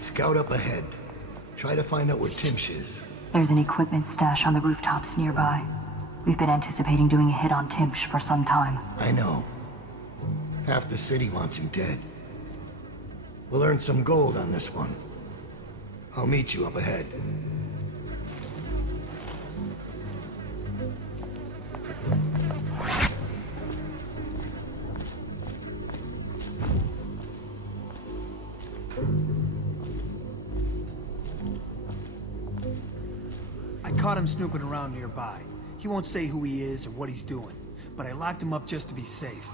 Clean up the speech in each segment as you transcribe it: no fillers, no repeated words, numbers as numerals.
Scout up ahead. Try to find out where Timsh is. There's an equipment stash on the rooftops nearby. We've been anticipating doing a hit on Timsh for some time. I know. Half the city wants him dead. We'll earn some gold on this one. I'll meet you up ahead. I caught him snooping around nearby. He won't say who he is or what he's doing, but I locked him up just to be safe.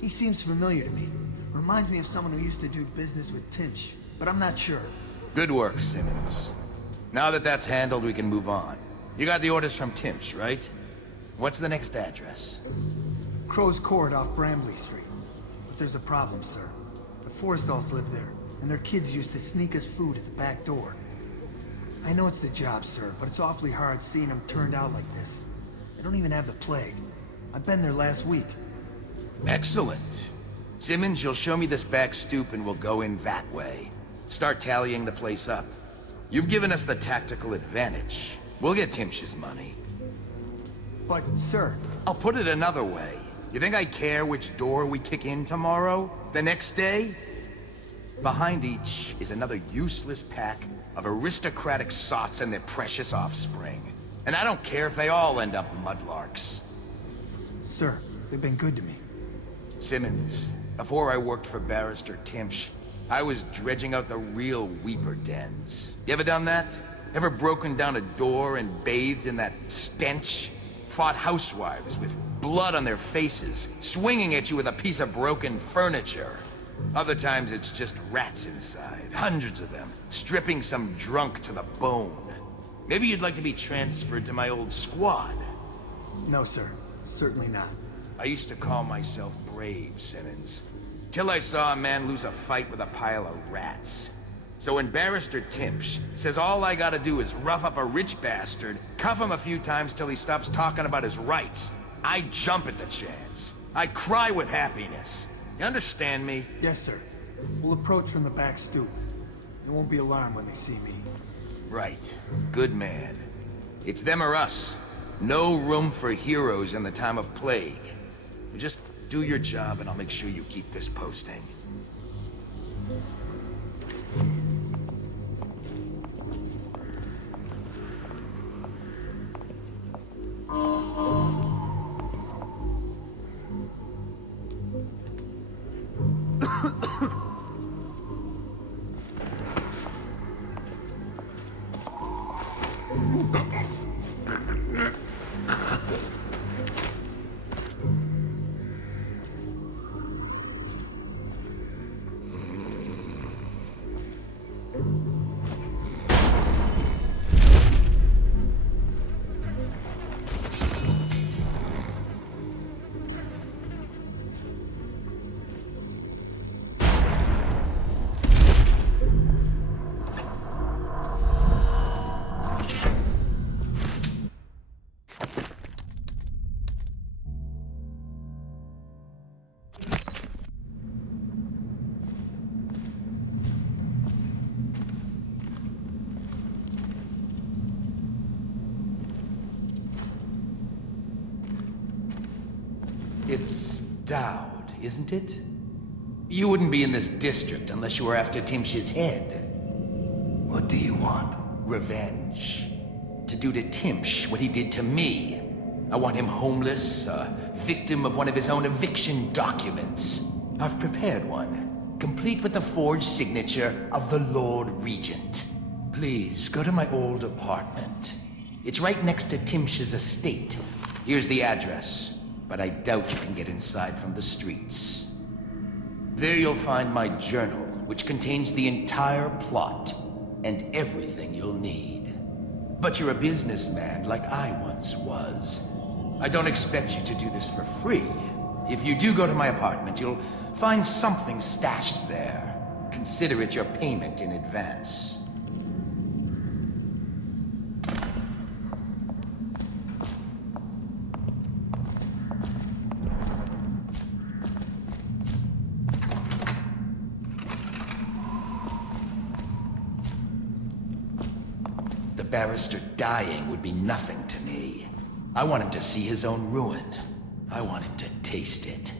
He seems familiar to me. Reminds me of someone who used to do business with Timsh, but I'm not sure. Good work, Simmons. Now that that's handled, we can move on. You got the orders from Timsh, right? What's the next address? Crow's Court off Bramley Street. But there's a problem, sir. The Forrestalls live there, and their kids used to sneak us food at the back door. I know it's the job, sir, but it's awfully hard seeing them turned out like this. They don't even have the plague. I've been there last week. Excellent. Simmons, you'll show me this back stoop and we'll go in that way. Start tallying the place up. You've given us the tactical advantage. We'll get Timsh's money. But, sir... I'll put it another way. You think I care which door we kick in tomorrow? The next day? Behind each is another useless pack of aristocratic sots and their precious offspring. And I don't care if they all end up mudlarks. Sir, they've been good to me. Simmons, before I worked for Barrister Timsh, I was dredging out the real Weeper dens. You ever done that? Ever broken down a door and bathed in that stench? Fought housewives with blood on their faces, swinging at you with a piece of broken furniture. Other times it's just rats inside, hundreds of them, stripping some drunk to the bone. Maybe you'd like to be transferred to my old squad. No, sir. Certainly not. I used to call myself brave, Simmons. Till I saw a man lose a fight with a pile of rats. So when Barrister Timsh says all I gotta do is rough up a rich bastard, cuff him a few times till he stops talking about his rights, I jump at the chance. I cry with happiness. You understand me? Yes, sir. We'll approach from the back stoop. They won't be alarmed when they see me. Right. Good man. It's them or us. No room for heroes in the time of plague. You just do your job and I'll make sure you keep this posting. It's Daud, isn't it? You wouldn't be in this district unless you were after Timsh's head. What do you want? Revenge. To do to Timsh what he did to me. I want him homeless, a victim of one of his own eviction documents. I've prepared one, complete with the forged signature of the Lord Regent. Please, go to my old apartment. It's right next to Timsh's estate. Here's the address, but I doubt you can get inside from the streets. There you'll find my journal, which contains the entire plot and everything you'll need. But you're a businessman like I once was. I don't expect you to do this for free. If you do go to my apartment, you'll find something stashed there. Consider it your payment in advance. barrister dying would be nothing to me. I want him to see his own ruin. I want him to taste it.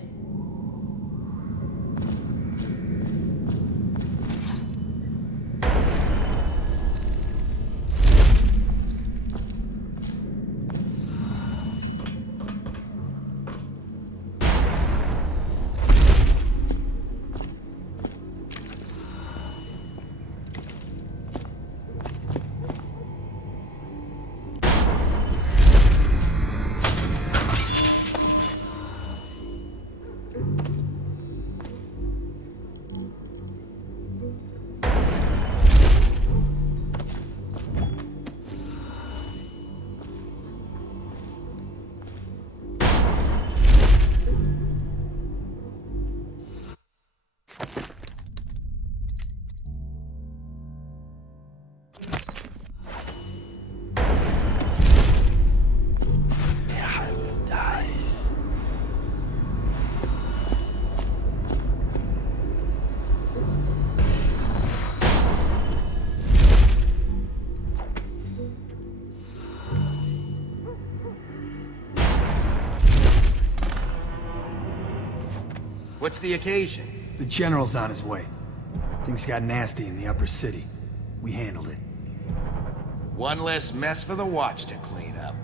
What's the occasion? The general's on his way. Things got nasty in the upper city. We handled it. One less mess for the watch to clean up.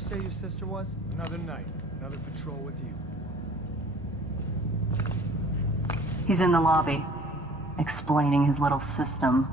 Say your sister was? Another night, another patrol with you. He's in the lobby, explaining his little system.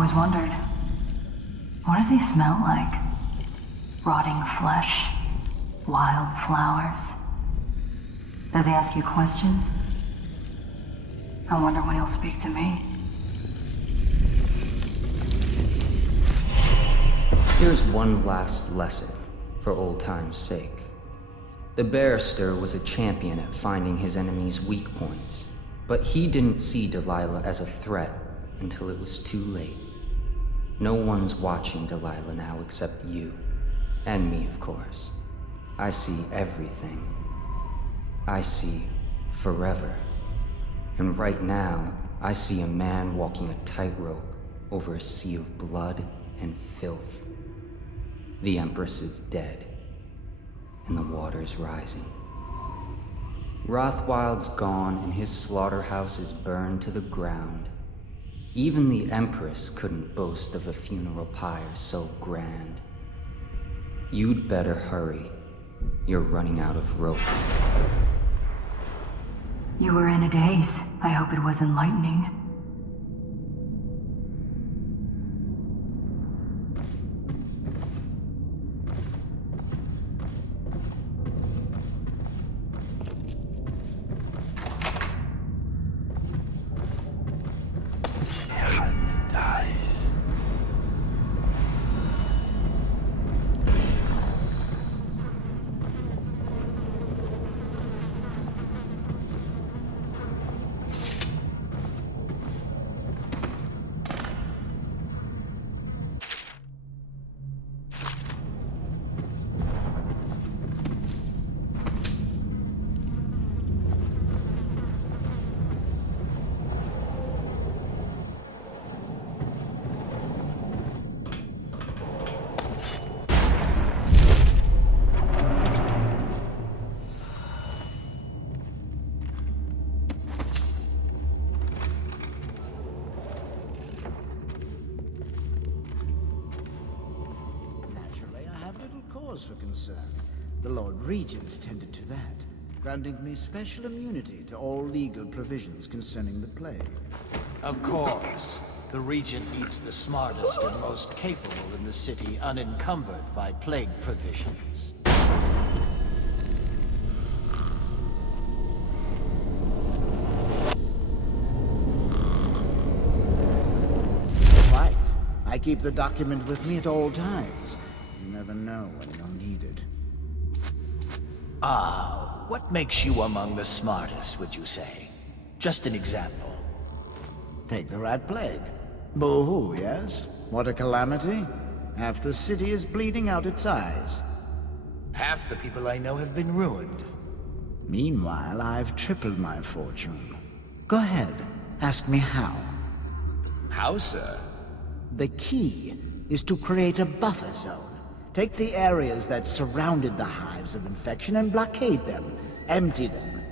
always wondered, what does he smell like? Rotting flesh? Wild flowers? Does he ask you questions? I wonder when he'll speak to me. Here's one last lesson, for old time's sake. The Barrister was a champion at finding his enemies' weak points, but he didn't see Delilah as a threat until it was too late. No one's watching Delilah now except you. And me, of course. I see everything. I see forever. And right now, I see a man walking a tightrope over a sea of blood and filth. The Empress is dead, and the water's rising. Rothwild's gone, and his slaughterhouse is burned to the ground. Even the Empress couldn't boast of a funeral pyre so grand. You'd better hurry. You're running out of rope. You were in a daze. I hope it was enlightening. For concern. The Lord Regent's tended to that, granting me special immunity to all legal provisions concerning the plague. Of course. The Regent needs the smartest and most capable in the city, unencumbered by plague provisions. Right. I keep the document with me at all times. You never know when you'll need it. Ah, what makes you among the smartest, would you say? Just an example. Take the Rat Plague. Boo-hoo, yes? What a calamity. Half the city is bleeding out its eyes. Half the people I know have been ruined. Meanwhile, I've tripled my fortune. Go ahead, ask me how. How, sir? The key is to create a buffer zone. Take the areas that surrounded the hives of infection and blockade them. Empty them.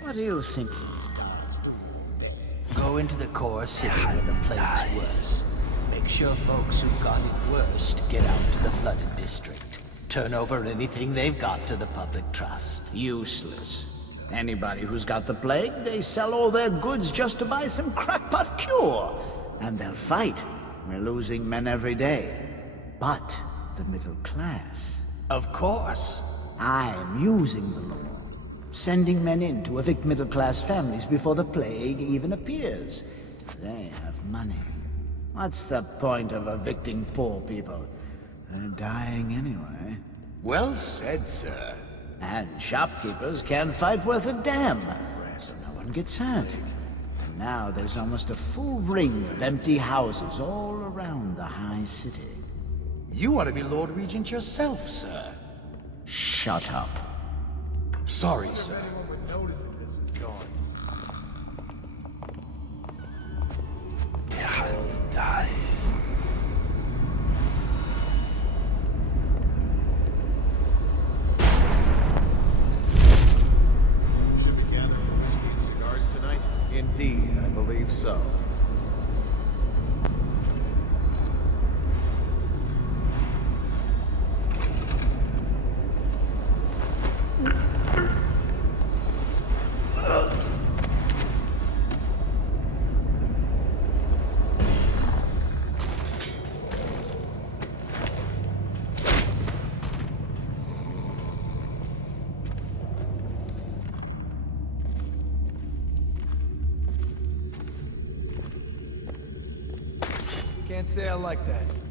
What do you think these guys do? Go into the core city where the plague's worse. Make sure folks who got it worst get out to the flooded district. Turn over anything they've got to the public trust. Useless. Anybody who's got the plague, they sell all their goods just to buy some crackpot cure. And they'll fight. We're losing men every day. But the middle class. Of course. I'm using the law. Sending men in to evict middle-class families before the plague even appears. They have money. What's the point of evicting poor people? They're dying anyway. Well said, sir. And shopkeepers can't fight worth a damn. So no one gets hurt. And now there's almost a full ring of empty houses all around the high city. You ought to be Lord Regent yourself, sir. Shut up. Sorry, sir. Dies. Should we gather for whiskey and cigars tonight? Indeed, I believe so. Can't say I like that.